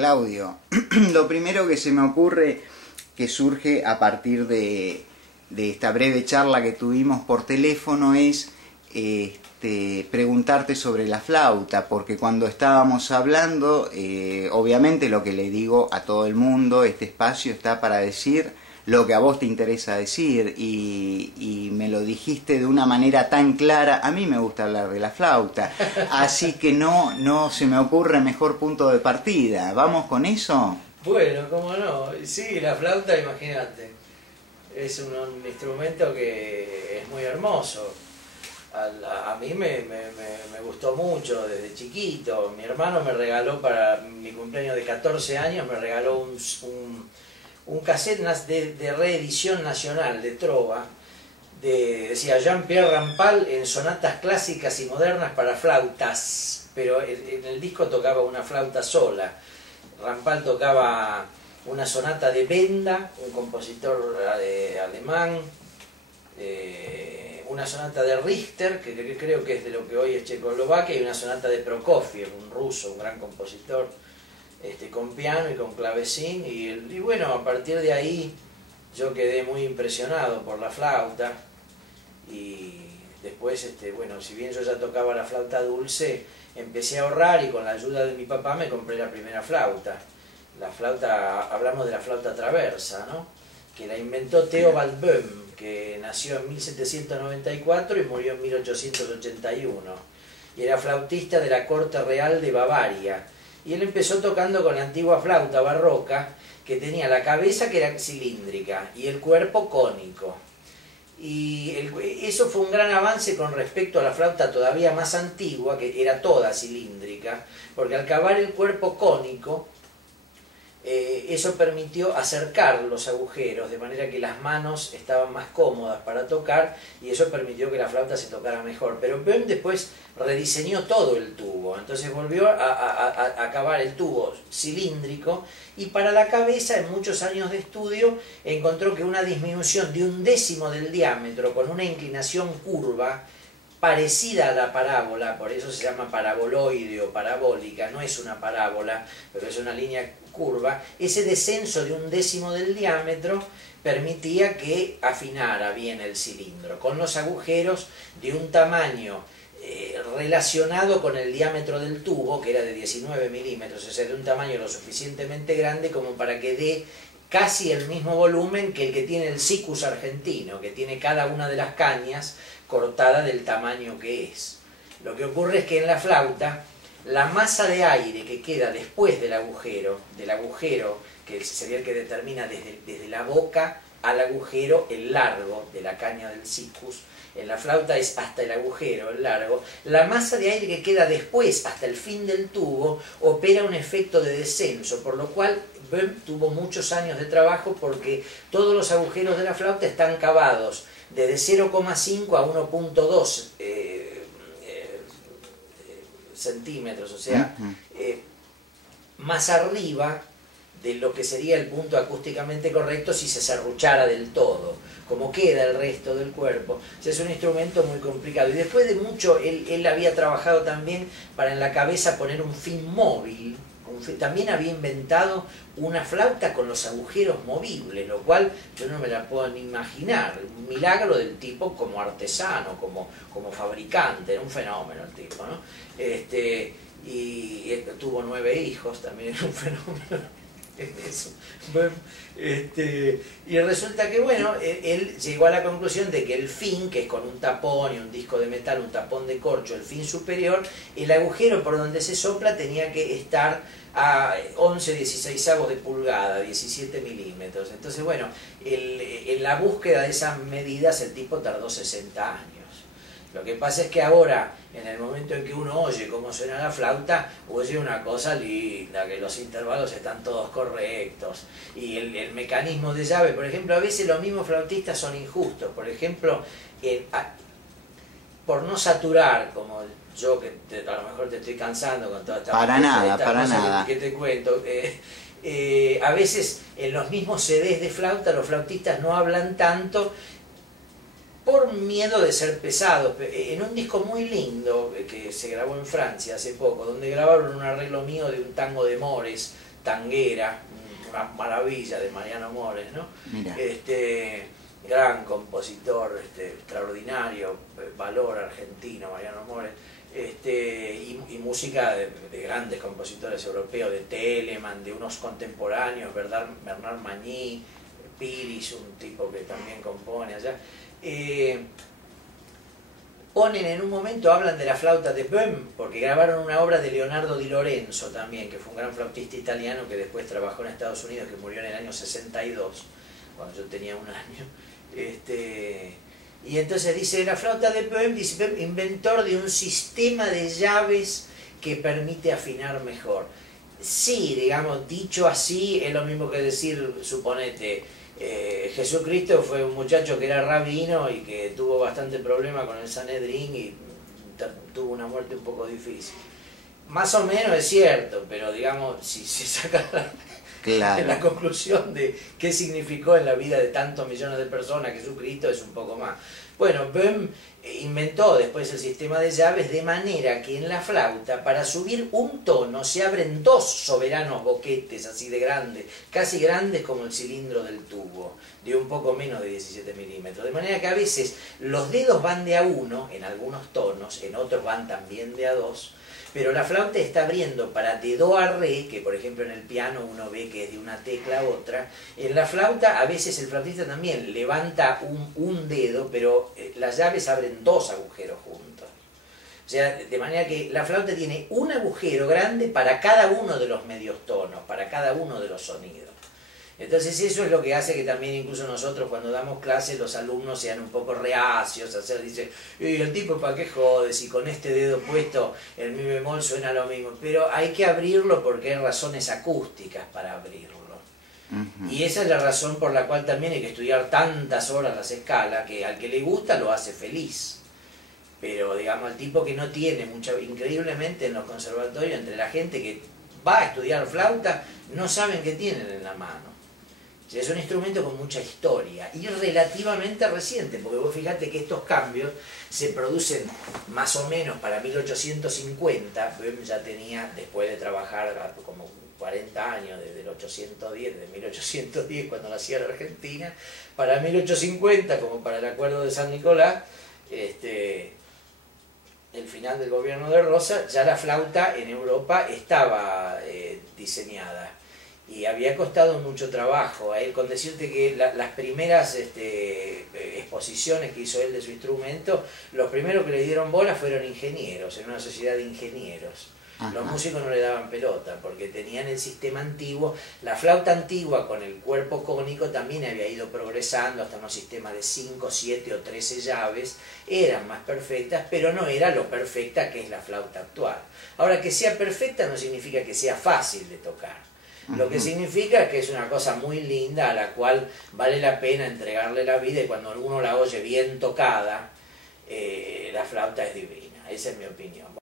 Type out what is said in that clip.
Claudio, lo primero que se me ocurre que surge a partir de esta breve charla que tuvimos por teléfono es preguntarte sobre la flauta, porque cuando estábamos hablando, obviamente lo que le digo a todo el mundo, este espacio está para decir lo que a vos te interesa decir, y me lo dijiste de una manera tan clara. A mí me gusta hablar de la flauta, así que no se me ocurre mejor punto de partida. ¿Vamos con eso? Bueno, cómo no. Sí, la flauta, imagínate, es un instrumento que es muy hermoso. A mí me gustó mucho desde chiquito. Mi hermano me regaló para mi cumpleaños de 14 años, me regaló un cassette de reedición nacional de trova, decía Jean-Pierre Rampal en sonatas clásicas y modernas para flautas, pero en el disco tocaba una flauta sola. Rampal tocaba una sonata de Benda, un compositor alemán, una sonata de Richter, que creo que es de lo que hoy es Checoslovaquia, y una sonata de Prokofiev, un ruso, un gran compositor, con piano y con clavecín, y bueno, a partir de ahí yo quedé muy impresionado por la flauta, y después, bueno, si bien yo ya tocaba la flauta dulce, empecé a ahorrar y con la ayuda de mi papá me compré la primera flauta. La flauta, hablamos de la flauta traversa, ¿no? Que la inventó Theobald Böhm, que nació en 1794 y murió en 1881. Y era flautista de la corte real de Bavaria. Y él empezó tocando con la antigua flauta barroca, que tenía la cabeza que era cilíndrica y el cuerpo cónico. Y eso fue un gran avance con respecto a la flauta todavía más antigua, que era toda cilíndrica, porque al cavar el cuerpo cónico, eso permitió acercar los agujeros, de manera que las manos estaban más cómodas para tocar, y eso permitió que la flauta se tocara mejor. Pero Böhm después rediseñó todo el tubo, entonces volvió a cavar el tubo cilíndrico, y para la cabeza, en muchos años de estudio, encontró que una disminución de 1/10 del diámetro, con una inclinación curva, parecida a la parábola, por eso se llama paraboloide o parabólica, no es una parábola, pero es una línea curva, ese descenso de 1/10 del diámetro permitía que afinara bien el cilindro, con los agujeros de un tamaño relacionado con el diámetro del tubo, que era de 19 milímetros, o sea, de un tamaño lo suficientemente grande como para que dé casi el mismo volumen que el que tiene el sikus argentino, que tiene cada una de las cañas cortada del tamaño que es. Lo que ocurre es que en la flauta, la masa de aire que queda después del agujero que sería el que determina desde la boca al agujero el largo de la caña del sikus, en la flauta es hasta el agujero, el largo, la masa de aire que queda después hasta el fin del tubo opera un efecto de descenso, por lo cual Böhm tuvo muchos años de trabajo, porque todos los agujeros de la flauta están cavados desde 0,5 a 1,2 centímetros, o sea, más arriba de lo que sería el punto acústicamente correcto si se serruchara del todo, como queda el resto del cuerpo. O sea, es un instrumento muy complicado. Y después de mucho, él había trabajado también para en la cabeza poner un fin móvil. También había inventado una flauta con los agujeros movibles, lo cual yo no me la puedo ni imaginar. Un milagro del tipo como artesano, como fabricante, era un fenómeno el tipo, ¿no? Y tuvo 9 hijos, también era un fenómeno. Eso. Y resulta que, bueno, él llegó a la conclusión de que el fin, que es con un tapón y un disco de metal, un tapón de corcho, el fin superior, el agujero por donde se sopla tenía que estar a 11/16 de pulgada, 17 milímetros. Entonces, bueno, en la búsqueda de esas medidas el tipo tardó 60 años. Lo que pasa es que ahora, en el momento en que uno oye cómo suena la flauta, oye una cosa linda, que los intervalos están todos correctos, y el mecanismo de llave, por ejemplo, a veces los mismos flautistas son injustos. Por ejemplo, por no saturar, como yo, que a lo mejor te estoy cansando con toda esta para nada que te cuento, a veces en los mismos CDs de flauta los flautistas no hablan tanto, por miedo de ser pesados. En un disco muy lindo que se grabó en Francia hace poco, donde grabaron un arreglo mío de un tango de Mores, tanguera, una maravilla de Mariano Mores, ¿no? Mira. Gran compositor, extraordinario, valor argentino, Mariano Mores, y música de grandes compositores europeos, de Telemann, de unos contemporáneos, Bernard Mañí, Piris, un tipo que también compone allá. Ponen en un momento, hablan de la flauta de Böhm, porque grabaron una obra de Leonardo Di Lorenzo también, que fue un gran flautista italiano que después trabajó en Estados Unidos, que murió en el año 62, cuando yo tenía un año. Y entonces dice, la flauta de Böhm, dice Böhm, inventor de un sistema de llaves que permite afinar mejor. Sí, digamos, dicho así, es lo mismo que decir, suponete, Jesucristo fue un muchacho que era rabino y que tuvo bastante problema con el Sanedrín y tuvo una muerte un poco difícil. Más o menos es cierto, pero digamos, si se saca la conclusión de qué significó en la vida de tantos millones de personas Jesucristo, es un poco más. Bueno, Böhm inventó después el sistema de llaves de manera que en la flauta, para subir un tono, se abren dos soberanos boquetes así de grandes, casi grandes como el cilindro del tubo, de un poco menos de 17 milímetros. De manera que a veces los dedos van de a uno en algunos tonos, en otros van también de a dos, pero la flauta está abriendo para de do a re, que por ejemplo en el piano uno ve que es de una tecla a otra. En la flauta a veces el flautista también levanta un dedo, pero las llaves abren dos agujeros juntos. O sea, de manera que la flauta tiene un agujero grande para cada uno de los medios tonos, para cada uno de los sonidos. Entonces eso es lo que hace que también incluso nosotros cuando damos clases los alumnos sean un poco reacios a hacer, dice, el tipo para qué jode, si con este dedo puesto el mi bemol suena lo mismo, pero hay que abrirlo porque hay razones acústicas para abrirlo. Y esa es la razón por la cual también hay que estudiar tantas horas las escalas, que al que le gusta lo hace feliz. Pero digamos, el tipo que no tiene mucha, increíblemente en los conservatorios, entre la gente que va a estudiar flauta, no saben qué tienen en la mano. Es un instrumento con mucha historia y relativamente reciente, porque vos fíjate que estos cambios se producen más o menos para 1850, Böhm ya tenía, después de trabajar como 40 años, desde el 810, desde 1810 cuando nacía la Argentina, para 1850, como para el Acuerdo de San Nicolás, el final del gobierno de Rosa, ya la flauta en Europa estaba diseñada. Y había costado mucho trabajo a él, con decirte que las primeras exposiciones que hizo él de su instrumento, los primeros que le dieron bola fueron ingenieros, en una sociedad de ingenieros. Ajá. Los músicos no le daban pelota, porque tenían el sistema antiguo, la flauta antigua con el cuerpo cónico también había ido progresando hasta unos sistemas de 5, 7 o 13 llaves, eran más perfectas, pero no era lo perfecta que es la flauta actual. Ahora, que sea perfecta no significa que sea fácil de tocar. Lo que significa que es una cosa muy linda a la cual vale la pena entregarle la vida y cuando uno la oye bien tocada, la flauta es divina. Esa es mi opinión.